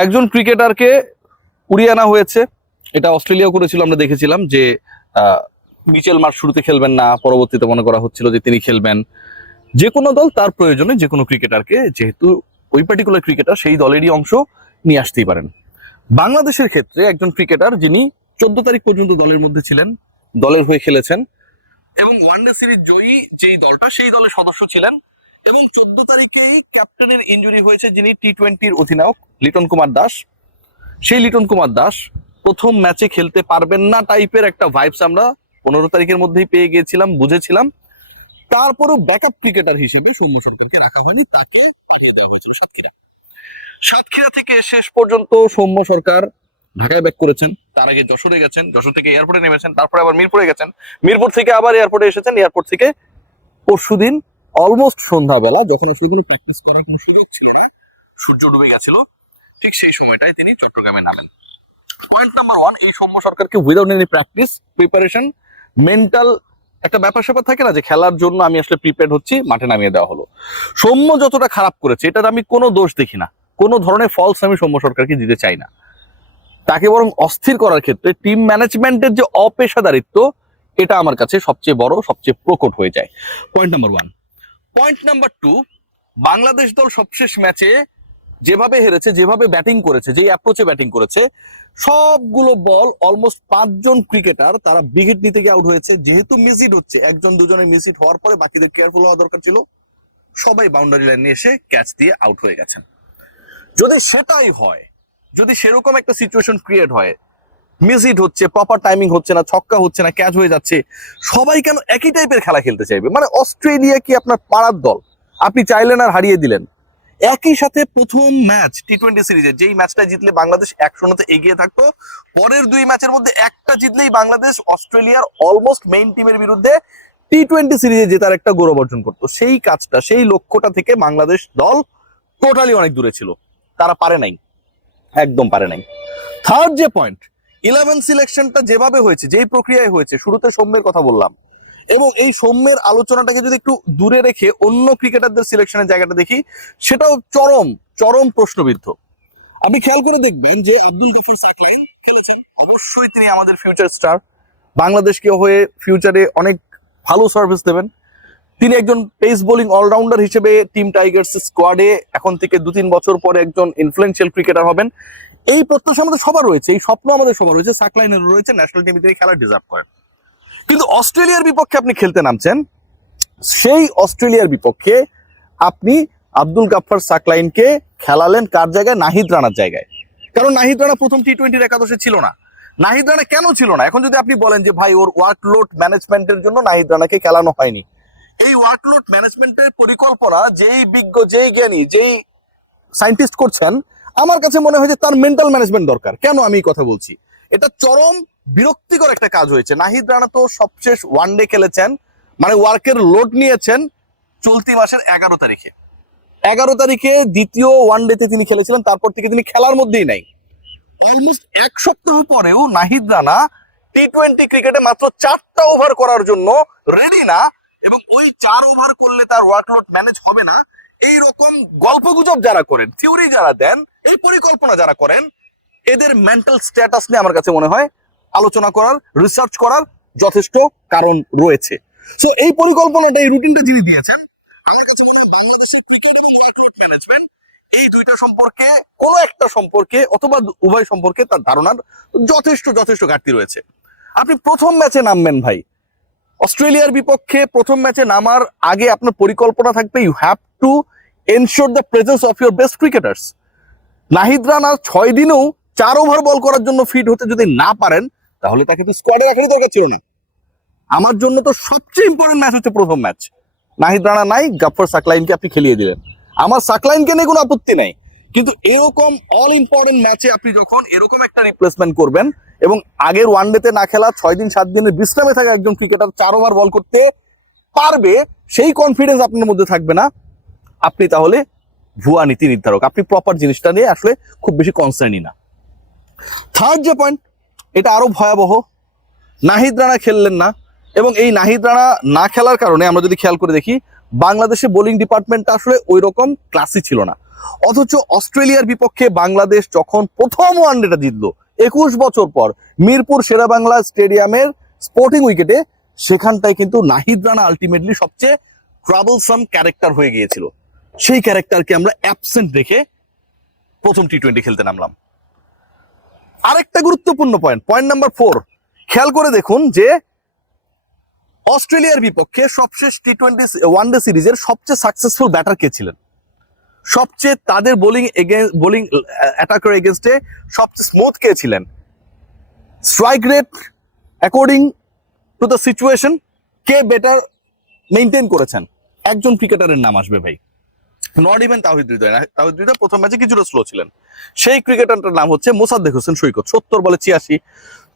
একজন ক্রিকেটারকে উড়িয়ে আনা হয়েছে। এটা অস্ট্রেলিয়াও করেছিল, আমরা দেখেছিলাম যে মিচেল মার্শ শুরুতে খেলবেন না, পরবর্তীতে মনে করা হচ্ছিল যে তিনি খেলবেন। যে কোনো দল তার প্রয়োজনে যে কোনো ক্রিকেটারকে, যেহেতু ওই পার্টিকুলার ক্রিকেটার সেই দলেরই অংশ, নিয়ে আসতেই পারেন। বাংলাদেশের ক্ষেত্রে একজন ক্রিকেটার যিনি 14 তারিখ পর্যন্ত দলের মধ্যে ছিলেন, দলের হয়ে খেলেছেন এবং ওয়ানডে সিরিজ জয়ী যেই দলটা সেই দলের সদস্য ছিলেন, এবং 14 তারিখেই ক্যাপ্টেনের ইনজুরি হয়েছে যিনি টি-20-র অধিনায়ক লিটন কুমার দাস। সেই লিটন কুমার দাস প্রথম ম্যাচে খেলতে পারবেন না টাইপের একটা ভাইবস আমরা 15 তারিখের মধ্যেই পেয়ে গিয়েছিলাম, বুঝেছিলাম। তারপরেও ব্যাকআপ ক্রিকেটার হিসেবে সৌম্য সরকারকে রাখা হয়নি, তাকে পাঠিয়ে দেওয়া হয়েছিল সাতক্ষীরা। সাতক্ষীরা থেকে শেষ পর্যন্ত সৌম্য সরকার ঢাকায় ব্যাক করেছেন, তার আগে যশোরে গেছেন, যশোর থেকে এয়ারপোর্টে নেমেছেন, তারপরে আবার মিরপুরে গেছেন, মিরপুর থেকে আবার এয়ারপোর্টে এসেছেন, এয়ারপোর্ট থেকে পরশুদিন অলমোস্ট সন্ধ্যাবেলা, যখন আসলে কোনো প্র্যাকটিস করার কোনো সুযোগ ছিল না, সূর্য ডুবে গেছিল, ঠিক সেই সময়টায় তিনি চট্টগ্রামে নামেন। পয়েন্ট নাম্বার 1, এই সৌম্য সরকারকে without any practice, preparation, mental একটা ব্যাপার স্যাপার থাকে না যে খেলার জন্য আমি আসলে প্রিপেয়ার হচ্ছি, মাঠে নামিয়ে দেওয়া হলো। সৌম্য যতটা খারাপ করেছে এটার আমি কোনো দোষ দেখি না, কোনো ধরনের ফলস আমি সৌম্য সরকারকে দিতে চাই না। তাকে বরং অস্থির করার ক্ষেত্রে টিম ম্যানেজমেন্টের যে অপেশাদারিত্ব, এটা আমার কাছে সবচেয়ে বড়, সবচেয়ে প্রকট হয়ে যায়। Point number 1। Point number 2, Bangladesh দল সবশেষ ম্যাচে যেভাবে হেরেছে, যেভাবে ব্যাটিং করেছে, যেই অ্যাপ্রোচে ব্যাটিং করেছে, সবগুলো বল অলমোস্ট 5 জন ক্রিকেটার তারা বিগ নিতে গিয়ে আউট হয়েছে। যেহেতু মিস হিট হচ্ছে, একজন দুজনের মিস হিট হওয়ার পরে বাকিদের কেয়ারফুল হওয়া দরকার ছিল, সবাই বাউন্ডারি লাইনে এসে ক্যাচ দিয়ে আউট হয়ে গেছেন। যদি সেটাই হয়, যদি সেরকম একটা সিচুয়েশন ক্রিয়েট হয়, মিস হিট হচ্ছে, প্রপার টাইমিং হচ্ছে না, ছক্কা হচ্ছে না, ক্যাচ হয়ে যাচ্ছে, সবাই কেন একই টাইপের খেলা খেলতে চাইবে? মানে অস্ট্রেলিয়া কি আপনার পাড়ার দল? আপনি চাইলেন আর হারিয়ে দিলেন। একই সাথে প্রথম ম্যাচ টি-20 সিরিজে যেই ম্যাচটা জিতলে বাংলাদেশ 1-0 এগিয়ে থাকতো, পরের 2 ম্যাচের মধ্যে একটা জিতলেই বাংলাদেশ অস্ট্রেলিয়ার অলমোস্ট মেইন টিমের বিরুদ্ধে টি-20 সিরিজে জেতার একটা গৌরব অর্জন করতো। সেই কাজটা, সেই লক্ষ্যটা থেকে বাংলাদেশ দল টোটালি অনেক দূরে ছিল, তারা পারে নাই, একদম পারে নাই। থার্ড যে পয়েন্ট, 11 সিলেকশনটা যেভাবে হয়েছে, যেই প্রক্রিয়ায় হয়েছে, শুরুতে সৌম্যের কথা বললাম, এবং এই সৌম্যের আলোচনাটাকে যদি একটু দূরে রেখে অন্য ক্রিকেটারদের সিলেকশনের জায়গাটা দেখি, সেটাও চরম চরম প্রশ্নবিদ্ধ। আপনি খেয়াল করে দেখবেন যে আব্দুল গফর সাকলাইন খেলেছেন, অবশ্যই তিনি আমাদের ফিউচার স্টার, বাংলাদেশকে হয়ে ফিউচারে অনেক ভালো সার্ভিস দেবেন। তিনি একজন পেস বোলিং অলরাউন্ডার হিসেবে টিম টাইগার্স স্কোয়াডে এখন থেকে 2-3 বছর পরে একজন ইনফ্লুয়েন্সিয়াল ক্রিকেটার হবেন, এই প্রত্যাশা আমাদের সবার রয়েছে, এই স্বপ্ন আমাদের সবার রয়েছে, সাকলাইনের রয়েছে, ন্যাশনাল টিমে তিনি খেলা ডিজার্ভ করেন। কিন্তু অস্ট্রেলিয়ার বিপক্ষে আপনি খেলতে নামছেন, সেই অস্ট্রেলিয়ার বিপক্ষে আপনি আব্দুল গাফফার সাকলাইনকে খেলালেন কার জায়গায়? নাহিদ রানার জায়গায়। কারণ নাহিদ রানা প্রথম টি-20-র একাদশে ছিল না। নাহিদ রানা কেন ছিল না? এখন যদি আপনি বলেন যে ভাই ওর ওয়ার্কলোড ম্যানেজমেন্টের জন্য নাহিদ রানাকে খেলানো হয়নি, এই ওয়ার্কলোড ম্যানেজমেন্টের পরিকল্পনা যেই বিজ্ঞ, যেই জ্ঞানী, যেই সায়েন্টিস্ট করছেন, আমার কাছে মনে হয় যে তার মেন্টাল ম্যানেজমেন্ট দরকার। কেন আমি এই কথা বলছি? এটা চরম বিরক্তিকর একটা কাজ হয়েছে। নাহিদ রানা তো সবশেষ ওয়ানডে খেলেছেন, মানে ওয়ার্কের লোড নিয়েছেন চলতি মাসের 11 তারিখে। 11 তারিখে দ্বিতীয় ওয়ানডেতে তিনি খেলেছিলেন, তারপর থেকে তিনি খেলার মধ্যেই নাই। অলমোস্ট 1 সপ্তাহ পরেও নাহিদ রানা টি-20 ক্রিকেটে মাত্র 4টা ওভার করার জন্য রেডি না, এবং ওই 4 ওভার করলে তার ওয়ার্কলোড ম্যানেজ হবে না, এই রকম গল্পগুজব যারা করেন, থিওরি যারা দেন, এই পরিকল্পনা যারা করেন, এদের মেন্টাল স্ট্যাটাস নিয়ে আমার কাছে মনে হয় আলোচনা করার, রিসার্চ করার যথেষ্ট কারণ রয়েছে। সো এই পরিকল্পনাটা, এই রুটিনটা যিনি দিয়েছেন, আমার কাছে মনে হয় বাংলাদেশের ক্রিকেট ম্যানেজমেন্ট এই দুইটা সম্পর্কে, কোনো একটা সম্পর্কে অথবা উভয় সম্পর্কে তার ধারণার যথেষ্ট যথেষ্ট ঘাটতি রয়েছে। আপনি প্রথম ম্যাচে নামবেন ভাই, অস্ট্রেলিয়ার বিপক্ষে প্রথম ম্যাচে নামার আগে আপনার পরিকল্পনা থাকবে, you have to ensure the presence of your best cricketers. Nahid Rana 6 দিনেও 4 ওভার বল করার জন্য ফিট হতে যদি না পারেন, তাহলে তাকে তো স্কোয়াডে রাখারই দরকার ছিল না। আমার জন্য তো সবচেয়ে ইম্পর্টেন্ট ম্যাচ হচ্ছে প্রথম ম্যাচ। নাহিদ রানা নাই, গাফফার সাকলাইনকে আপনি খেলিয়ে দিলেন, আমার সাকলাইনকে নিয়ে কোনো আপত্তি নাই, কিন্তু এরকম অল ইম্পর্টেন্ট ম্যাচে আপনি যখন এরকম একটা রিপ্লেসমেন্ট করবেন, এবং আগের ওয়ানডেতে না খেলা 6 দিন 7 দিনের বিশ্রামে থাকা একজন ক্রিকেটার 4 ওভার বল করতে পারবে, সেই কনফিডেন্স আপনার মধ্যে থাকবে না, আপনি তাহলে ভুয়া নীতি নির্ধারক, আপনি প্রপার জিনিসটা নিয়ে আসলে খুব বেশি কনসার্নই না। থার্ড যে পয়েন্ট, এটা আরো ভয়াবহ, নাহিদ রানা খেললেন না, এবং এই নাহিদ রানা না খেলার কারণে আমরা যদি খেয়াল করে দেখি, বাংলাদেশে বোলিং ডিপার্টমেন্টটা আসলে ওই রকম ক্লাসই ছিল না। অথচ অস্ট্রেলিয়ার বিপক্ষে বাংলাদেশ যখন প্রথম ওয়ানডেটা জিতলো 21 বছর পর মিরপুর শেরেবাংলা স্টেডিয়ামের স্পোর্টিং উইকেটে, সেখানটায় কিন্তু নাহিদ রানা আলটিমেটলি সবচেয়ে ট্রাবলসাম ক্যারেক্টার হয়ে গিয়েছিল। সেই ক্যারেক্টারকে আমরা অ্যাবসেন্ট রেখে প্রথম টি-20 খেলতে নামলাম। আরেকটা গুরুত্বপূর্ণ পয়েন্ট নাম্বার 4, খেয়াল করে দেখুন যে অস্ট্রেলিয়ার বিপক্ষে সবশেষ টি-20 ওয়ানডে সিরিজের সবচেয়ে সাকসেসফুল ব্যাটার কে ছিলেন, সবচেয়ে তাদের বোলিং অ্যাটাকার এগেনস্টে সবচেয়ে স্মুথ কে ছিলেন, strike rate according to the situation K better maintain করেছেন, একজন ক্রিকেটারের নাম আসবে ভাই, নট ইভেন তাওহিদ হৃদয়। তাওহিদ হৃদয় প্রথম ম্যাচে কিছুটা স্লো ছিলেন। সেই ক্রিকেটারটার নাম হচ্ছে মোসাদ্দেক হোসেন সৈকত। 70 বলে 86,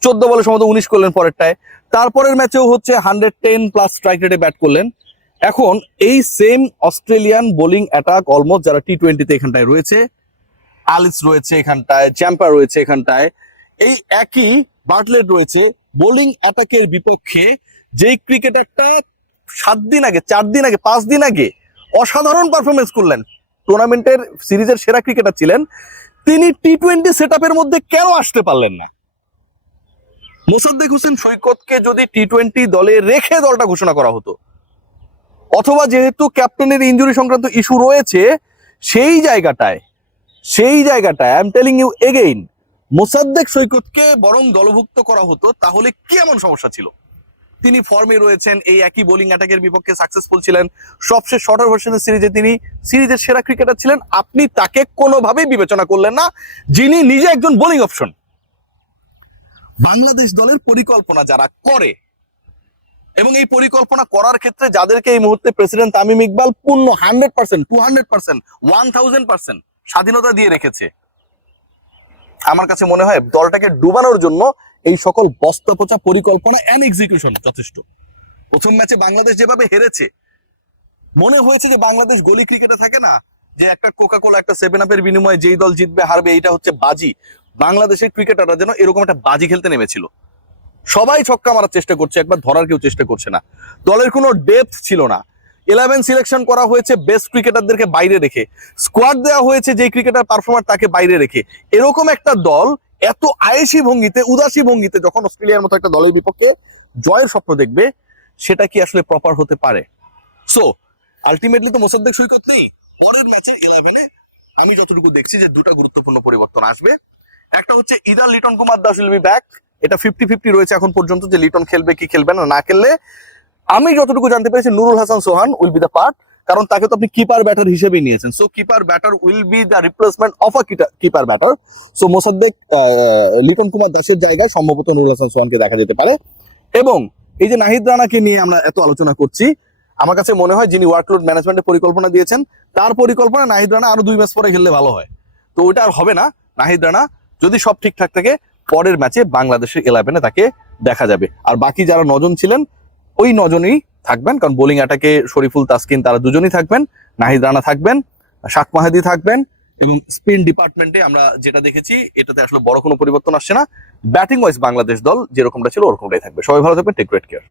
14 বলে সম্ভবত 19 করলেন পরেরটায়। তারপরের ম্যাচেও হচ্ছে 110 প্লাস স্ট্রাইক রেটে ব্যাট করলেন। এখন এই same Australian bowling attack almost যারা টি-20তে এখানটায় রয়েছে, অ্যালিস রয়েছে এখানটায়, চ্যাম্পার রয়েছে এখানটায়, এই একই বার্টলেট রয়েছে, বোলিং অ্যাটাকের বিপক্ষে যেই ক্রিকেটারটা 7 দিন আগে, 4 দিন আগে, 5 দিন আগে অসাধারণ পারফরমেন্স করলেন, টুর্নামেন্টের সিরিজের সেরা ক্রিকেটার ছিলেন, তিনি টি-20 সেটআপের মধ্যে কেন আসতে পারলেন না? মোসাদ্দেক হোসেন সৈকতকে যদি টি-20 দলে রেখে দলটা ঘোষণা করা হতো, অথবা যেহেতু ক্যাপ্টেনের ইনজুরি সংক্রান্ত ইস্যু রয়েছে, সেই জায়গাটায় I am telling you again, Mosaddek সৈকতকে বরং দলভুক্ত করা হতো, তাহলে কি এমন সমস্যা ছিল? তিনি ফর্মে রয়েছেন, এই একই বোলিং অ্যাটাকের বিপক্ষে সাকসেসফুল ছিলেন, সবশেষ শর্টার ভার্সনের সিরিজে তিনি সিরিজের সেরা ক্রিকেটার ছিলেন, আপনি তাকে কোনোভাবেই বিবেচনা করলেন না, যিনি নিজে একজন বোলিং অপশন। বাংলাদেশ দলের পরিকল্পনা যারা করে এবং এই পরিকল্পনা করার ক্ষেত্রে যাদেরকে এই মুহূর্তে প্রেসিডেন্ট তামিম ইকবাল পূর্ণ 100%, 200%, 1000% স্বাধীনতা দিয়ে রেখেছে, আমার কাছে মনে হয় দলটাকে ডুবানোর জন্য এই সকল বস্তা পচা পরিকল্পনা এন্ড এক্সিকিউশন যথেষ্ট। প্রথম ম্যাচে বাংলাদেশ যেভাবে হেরেছে, মনে হয়েছে যে বাংলাদেশ গলি ক্রিকেটে থাকে না, যে একটা কোকা কোলা, একটা 7 আপের বিনিময়ে যেই দল জিতবে হারবে, এইটা হচ্ছে বাজি। বাংলাদেশের ক্রিকেটাররা যেন এরকম একটা বাজি খেলতে নেমেছিল, সবাই ছক্কা মারার চেষ্টা করছে, একবার ধরার কেউ চেষ্টা করছে না। দলের কোনো ডেপথ ছিল না। 11 সিলেকশন করা হয়েছে বেস্ট ক্রিকেটারদেরকে বাইরে রেখে, স্কোয়াড দেওয়া হয়েছে যে ক্রিকেটার পারফর্মার তাকে বাইরে রেখে। এরকম একটা দল এত আয়েসি ভঙ্গিতে, উদাসী ভঙ্গিতে যখন অস্ট্রেলিয়ার মতো একটা দলের বিপক্ষে জয়ের স্বপ্ন দেখবে, সেটা কি আসলে প্রপার হতে পারে? সো আলটিমেটলি তো মোসাদ্দেক সৈকত নেই। পরের ম্যাচে 11-এ আমি যতটুকু দেখছি যে দুটা গুরুত্বপূর্ণ পরিবর্তন আসবে। একটা হচ্ছে either Liton Kumar Das will be back, এটা 50-50 রয়েছে এখন পর্যন্ত যে লিটন খেলবে কি খেলবে না। না খেললে আমি যতটুকু জানতে পেরেছি নুরুল হাসান সোহান উইল বি দ্য পার্ট, কারণ তাকে তো আপনি কিপার ব্যাটার হিসেবেই নিয়েছেন। So keeper batter will be the replacement of a keeper batter. So Mosaddek Liton Kumar দাসের জায়গায় সম্ভবত নুরুল হাসান সোহানকে দেখা যেতে পারে। এবং এই যে নাহিদ রানাকে নিয়ে আমরা এত আলোচনা করছি, আমার কাছে মনে হয় যিনি ওয়ার্কলোড ম্যানেজমেন্টের পরিকল্পনা দিয়েছেন, তার পরিকল্পনা নাহিদ রানা আরো 2 ম্যাচ পরে খেললে ভালো হয়। তো ওইটা আর হবে না। নাহিদ রানা যদি সব ঠিকঠাক থাকে, পরের ম্যাচে বাংলাদেশের 11-এ তাকে দেখা যাবে। আর বাকি যারা 9 জন ছিলেন, ওই 9 জনই থাকবেন, কারণ বোলিং অ্যাটাকে শরীফুল, তাসকিন তারা দুজনই থাকবেন, নাহিদ রানা থাকবেন, শাক মাহাদি থাকবেন, এবং স্পিন ডিপার্টমেন্টে আমরা যেটা দেখেছি এটাতে আসলে বড় কোনো পরিবর্তন আসছে না। ব্যাটিং ওয়াইজ বাংলাদেশ দল যেরকমটা ছিল ওরকমটাই থাকবে। সবাই ভালো থাকবেন, টেক গ্রেট কেয়ার।